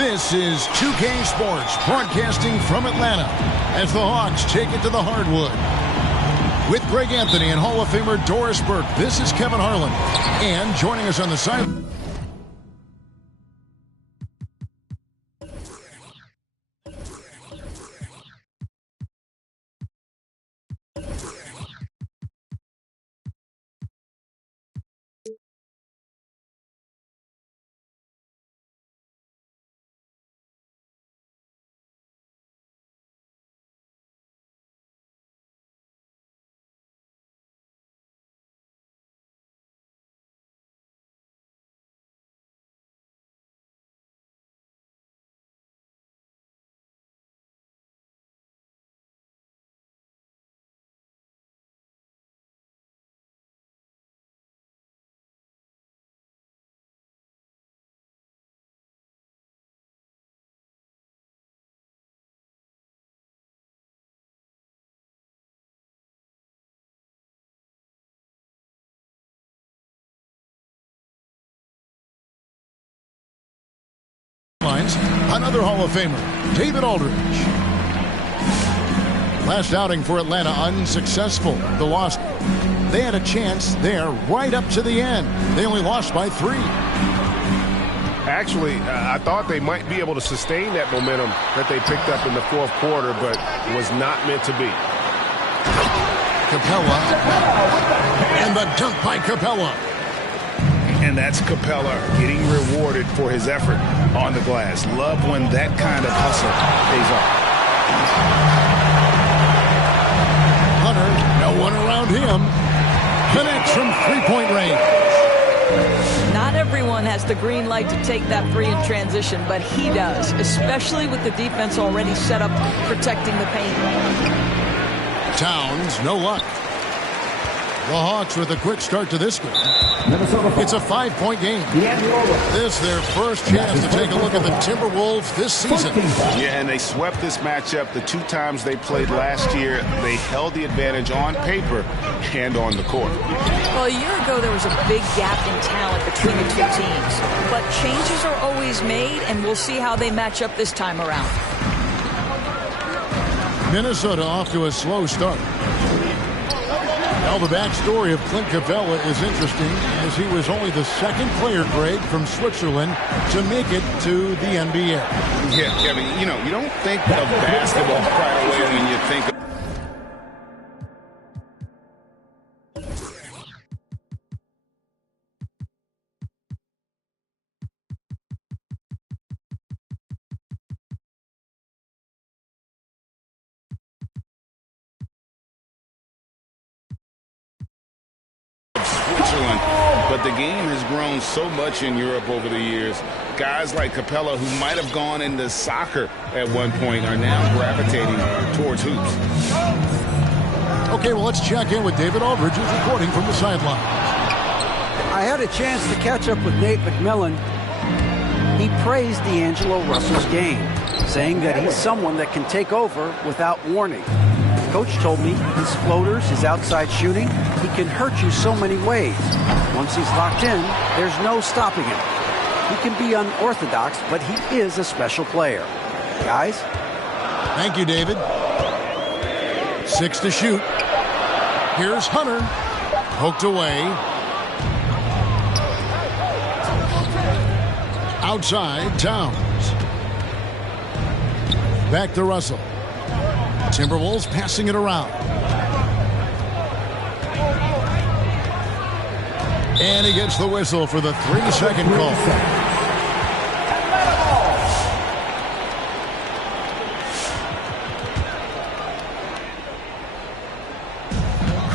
This is 2K Sports, broadcasting from Atlanta as the Hawks take it to the hardwood. With Greg Anthony and Hall of Famer Doris Burke, this is Kevin Harlan. And joining us on the side... Another Hall of Famer, David Aldridge. Last outing for Atlanta unsuccessful. The loss. They had a chance there right up to the end. They only lost by 3. Actually, I thought they might be able to sustain that momentum that they picked up in the fourth quarter, but was not meant to be. Capella. And the dunk by Capella. And that's Capella getting rewarded for his effort on the glass. Love when that kind of hustle pays off. Hunter, no one around him. Connects from three-point range. Not everyone has the green light to take that three in transition, but he does, especially with the defense already set up protecting the paint. Towns, no luck. The Hawks with a quick start to this game. It's a 5-point game. This is their first chance to take a look at the Timberwolves this season. Yeah, and they swept this matchup the 2 times they played last year. They held the advantage on paper and on the court. Well, a year ago, there was a big gap in talent between the 2 teams. But changes are always made, and we'll see how they match up this time around. Minnesota off to a slow start. Now the backstory of Clint Capella is interesting, as he was only the second player, Greg, from Switzerland to make it to the NBA. Yeah, Kevin, you know, you don't think of basketball right away when you think of... Switzerland, but the game has grown so much in Europe over the years. Guys like Capella, who might have gone into soccer at one point, are now gravitating towards hoops. Okay, well, let's check in with David Aldridge, who's reporting from the sideline. I had a chance to catch up with Nate McMillan. He praised D'Angelo Russell's game, saying that he's someone that can take over without warning. Coach told me his floaters, his outside shooting, he can hurt you so many ways. Once he's locked in, there's no stopping him. He can be unorthodox, but he is a special player. Guys? Thank you, David. 6 to shoot. Here's Hunter. Poked away. Outside, Towns. Back to Russell. Timberwolves passing it around. And he gets the whistle for the 3-second call.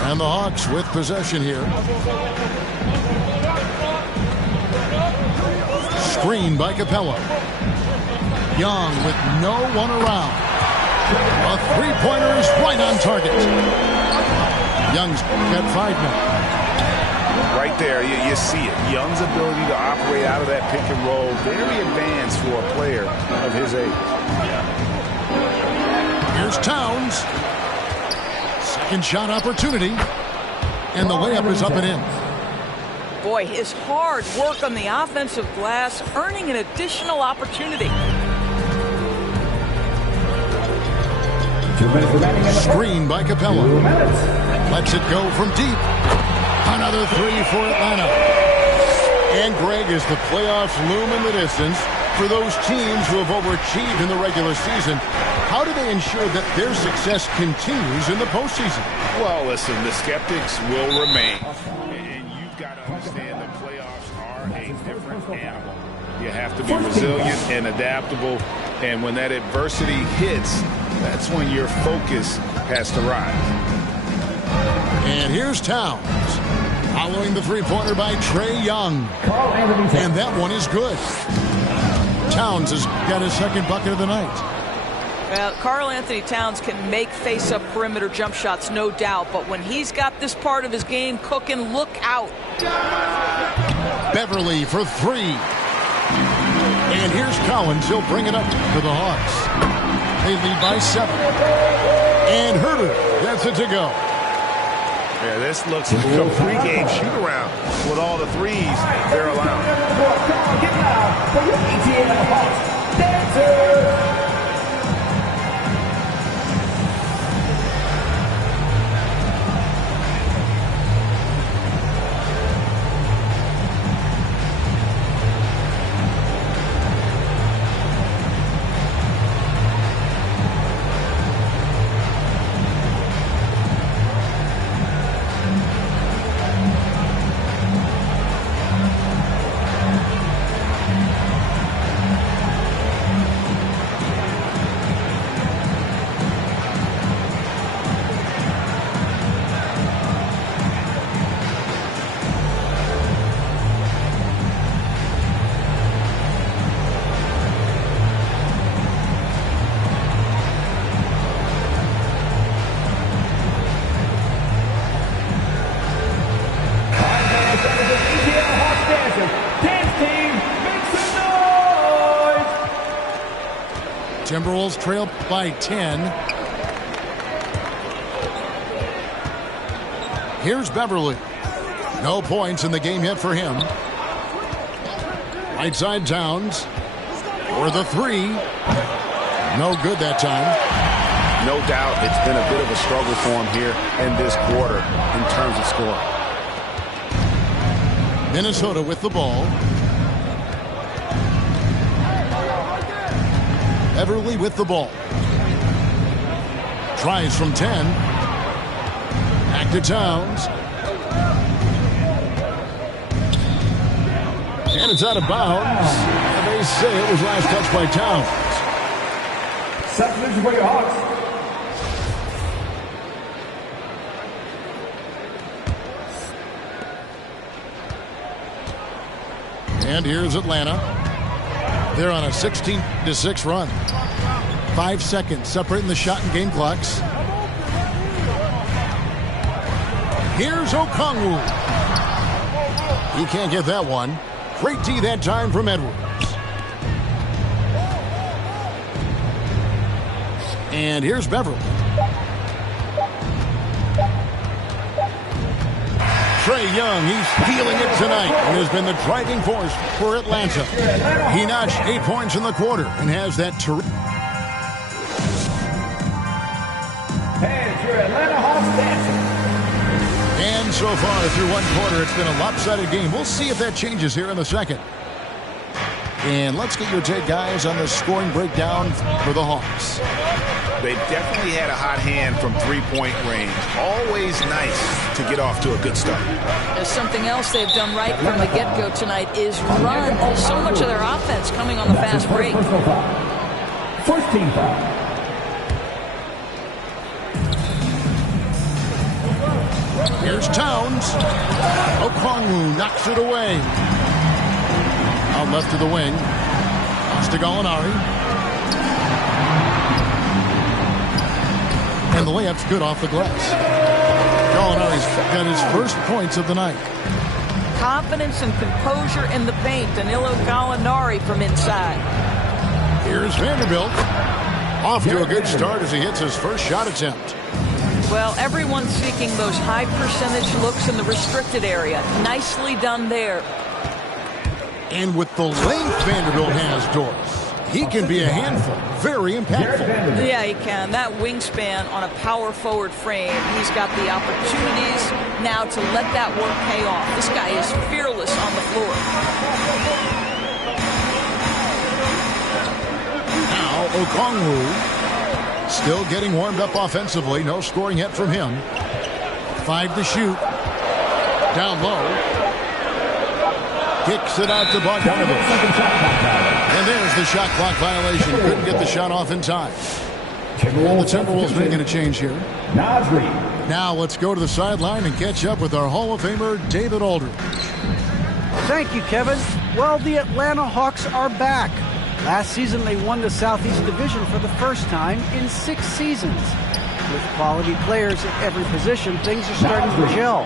And the Hawks with possession here. Screen by Capella. Young with no one around. A three-pointer is right on target. Young's got 5 now. Right there, you see it. Young's ability to operate out of that pick and roll, very advanced for a player of his age. Here's Towns. Second shot opportunity. And the layup is up and in. Boy, his hard work on the offensive glass earning an additional opportunity. Screen by Capella. Lets it go from deep. Another three for Atlanta. And Greg, as the playoffs loom in the distance, for those teams who have overachieved in the regular season, how do they ensure that their success continues in the postseason? Well, listen, the skeptics will remain. And you've got to understand the playoffs are a different animal. You have to be resilient and adaptable. And when that adversity hits, that's when your focus has to rise. And here's Towns. Following the three-pointer by Trae Young. And that one is good. Towns has got his second bucket of the night. Well, Karl-Anthony Towns can make face-up perimeter jump shots, no doubt. But when he's got this part of his game cooking, look out. Beverly for three. And here's Collins. He'll bring it up for the Hawks. They lead by 7. And Herter gets it to go. Yeah, this looks like a pregame shoot-around with all the threes they're allowing. Timberwolves trail by 10. Here's Beverly. No points in the game yet for him. Right side Towns for the three. No good that time. No doubt it's been a bit of a struggle for him here in this quarter in terms of scoring. Minnesota with the ball. Beverly with the ball. Tries from 10. Back to Towns. And it's out of bounds. And they say it was last touched by Towns. Substitution for your Hawks. And here's Atlanta. They're on a 16-6 run. 5 seconds separating the shot and game clocks. Here's Okongwu. He can't get that one. Great D that time from Edwards. And here's Beverly. Trae Young, he's feeling it tonight and has been the driving force for Atlanta. He notched 8 points in the quarter and has that terrific. And your Atlanta Hawks dancing. And so far through one quarter, it's been a lopsided game. We'll see if that changes here in the second. And let's get your take, guys, on the scoring breakdown for the Hawks. They've definitely had a hot hand from three-point range. Always nice to get off to a good start. There's something else they've done right from the get-go tonight is run. So much of their offense coming on the fast break. First team foul. Here's Towns. Okongwu knocks it away. Out left to the wing. Pass to Gallinari. And the layup's good off the glass. Gallinari's got his first points of the night. Confidence and composure in the paint. Danilo Gallinari from inside. Here's Vanderbilt. Off to a good start as he hits his first shot attempt. Well, everyone's seeking those high percentage looks in the restricted area. Nicely done there. And with the length Vanderbilt has, Doris, he can be a handful. Very impactful. Yeah, he can. That wingspan on a power forward frame, he's got the opportunities now to let that work pay off. This guy is fearless on the floor. Now Okongwu still getting warmed up offensively. No scoring yet from him. 5 to shoot. Down low. Kicks it out to Bogdanovich. And there's the shot clock violation. Couldn't get the shot off in time. And the Timberwolves making a change here. Now let's go to the sideline and catch up with our Hall of Famer, David Aldridge. Thank you, Kevin. Well, the Atlanta Hawks are back. Last season, they won the Southeast Division for the first time in 6 seasons. With quality players at every position, things are starting to gel.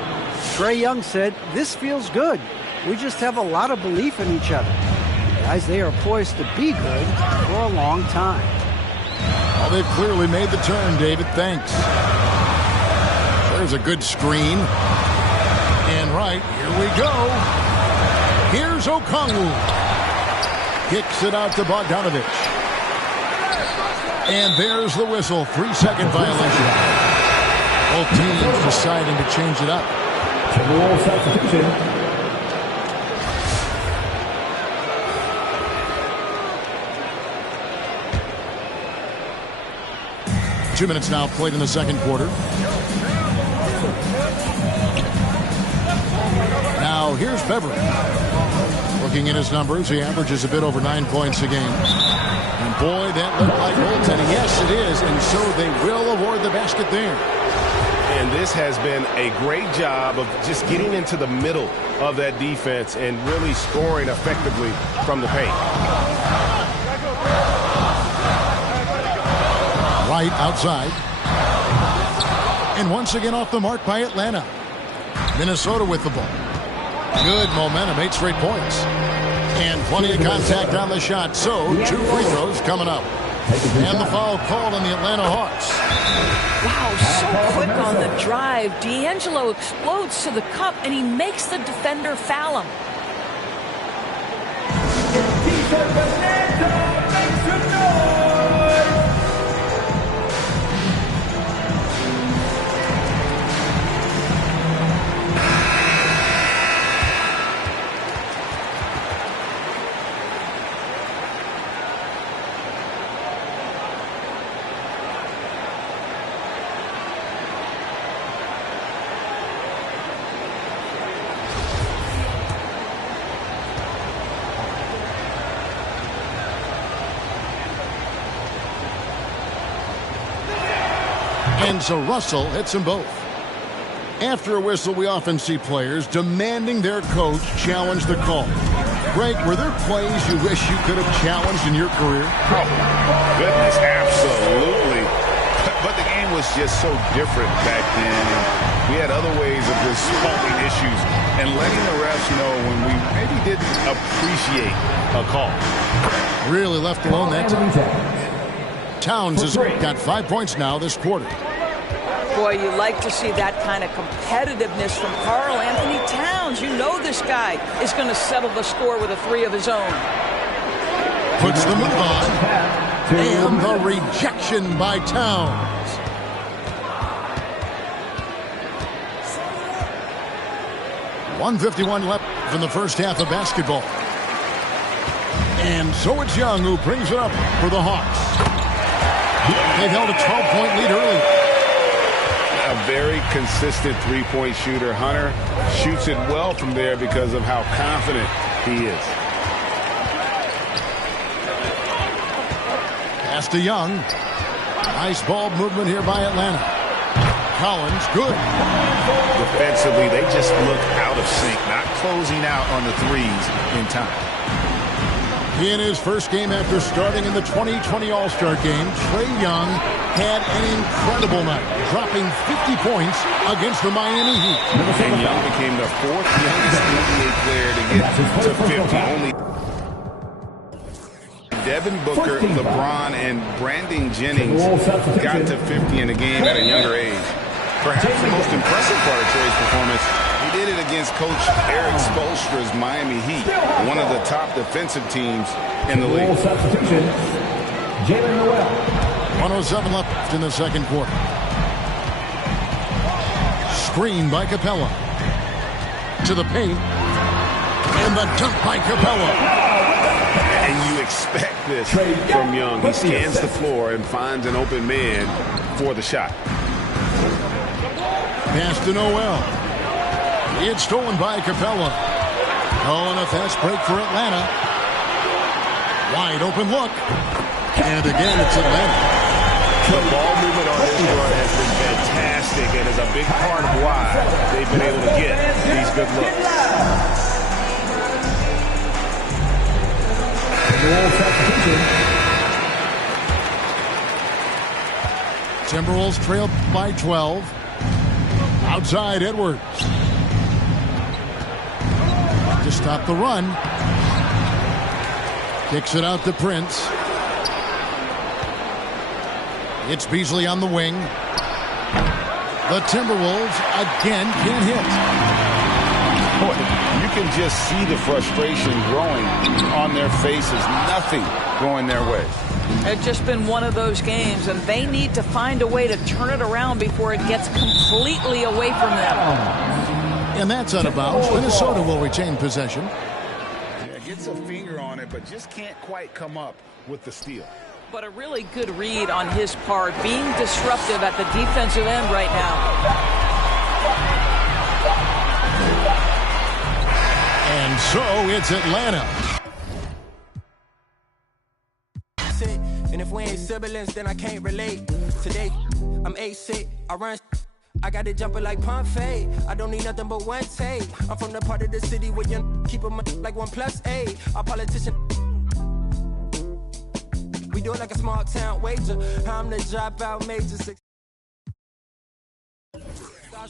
Trae Young said, "This feels good. We just have a lot of belief in each other." Guys, they are poised to be good for a long time. Well, they've clearly made the turn, David. Thanks. There's a good screen. And right, here we go. Here's Okongwu. Kicks it out to Bogdanovich. And there's the whistle. 3-second violation. Both teams deciding to change it up. Substitution. 2 minutes now played in the second quarter. Now here's Beverly. Looking at his numbers, he averages a bit over 9 points a game. And boy, that looked like goaltending. Yes, it is, and so they will award the basket there. And this has been a great job of just getting into the middle of that defense and really scoring effectively from the paint. Right outside. And once again off the mark by Atlanta. Minnesota with the ball. Good momentum, 8 straight points. And plenty of contact on the shot. So 2 free throws coming up. And the foul called on the Atlanta Hawks. Wow, so quick on the drive. D'Angelo explodes to the cup, and he makes the defender foul him. And so Russell hits them both. After a whistle, we often see players demanding their coach challenge the call. Greg, were there plays you wish you could have challenged in your career? Oh, goodness, absolutely. But the game was just so different back then. And we had other ways of just solving issues and letting the refs know when we maybe didn't appreciate a call. Really left alone that time. Towns has got 5 points now this quarter. Boy, you like to see that kind of competitiveness from Karl Anthony Towns. You know this guy is going to settle the score with a 3 of his own. Puts the move on. And the rejection by Towns. .151 left in the first half of basketball. And so it's Young who brings it up for the Hawks. They've held a 12-point lead early. A very consistent three-point shooter. Hunter shoots it well from there because of how confident he is. Pass to Young. Nice ball movement here by Atlanta. Collins, good. Defensively, they just look out of sync, not closing out on the threes in time. In his first game after starting in the 2020 All-Star Game, Trae Young had an incredible night, dropping 50 points against the Miami Heat. And Young became the 4th youngest NBA player to get to 50. Only Devin Booker, LeBron, and Brandon Jennings got to 50 in the game at a younger age. Perhaps the most impressive part of Trey's performance, he did it against Coach Eric Spoelstra's Miami Heat, one of the top defensive teams in the league. Substitution, Jalen Noel. 1:07 left in the second quarter. Screen by Capella. To the paint. And the dunk by Capella. And you expect this from Young. He scans the floor and finds an open man for the shot. Pass to Noel. It's stolen by Capella. Oh, and a fast break for Atlanta. Wide open look. And again, it's Atlanta. The ball movement on this run has been fantastic and is a big part of why they've been able to get these good looks. Timberwolves trail by 12. Outside Edwards. To stop the run. Kicks it out to Prince. It's Beasley on the wing. The Timberwolves again can't hit. Boy, you can just see the frustration growing on their faces. Nothing going their way. It's just been one of those games, and they need to find a way to turn it around before it gets completely away from them. And that's out of bounds. Minnesota will retain possession. Yeah, gets a finger on it, but just can't quite come up with the steal. But a really good read on his part, being disruptive at the defensive end right now. And so it's Atlanta. And if we ain't siblings, then I can't relate. Today, I'm 8'6", I run. I got it jumping like pump fade. I don't need nothing but one take. I'm from the part of the city where you keep them like 1+8. Our politician. We do it like a small town wager. I'm the dropout major.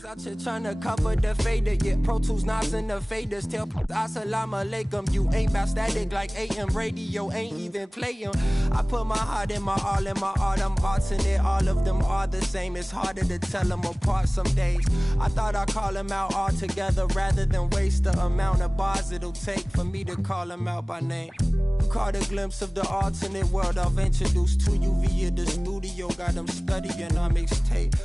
Out here trying to cover the fader, yeah. Pro Tools, knobs, and the faders. Tell assalamu alaikum. You ain't bout static like AM radio, ain't even playing. I put my heart in my all in my art. I'm alternate, all of them are the same. It's harder to tell them apart some days. I thought I'd call them out all together rather than waste the amount of bars it'll take for me to call them out by name. Caught a glimpse of the alternate world I've introduced to you via the studio. Got them studying our mixtape.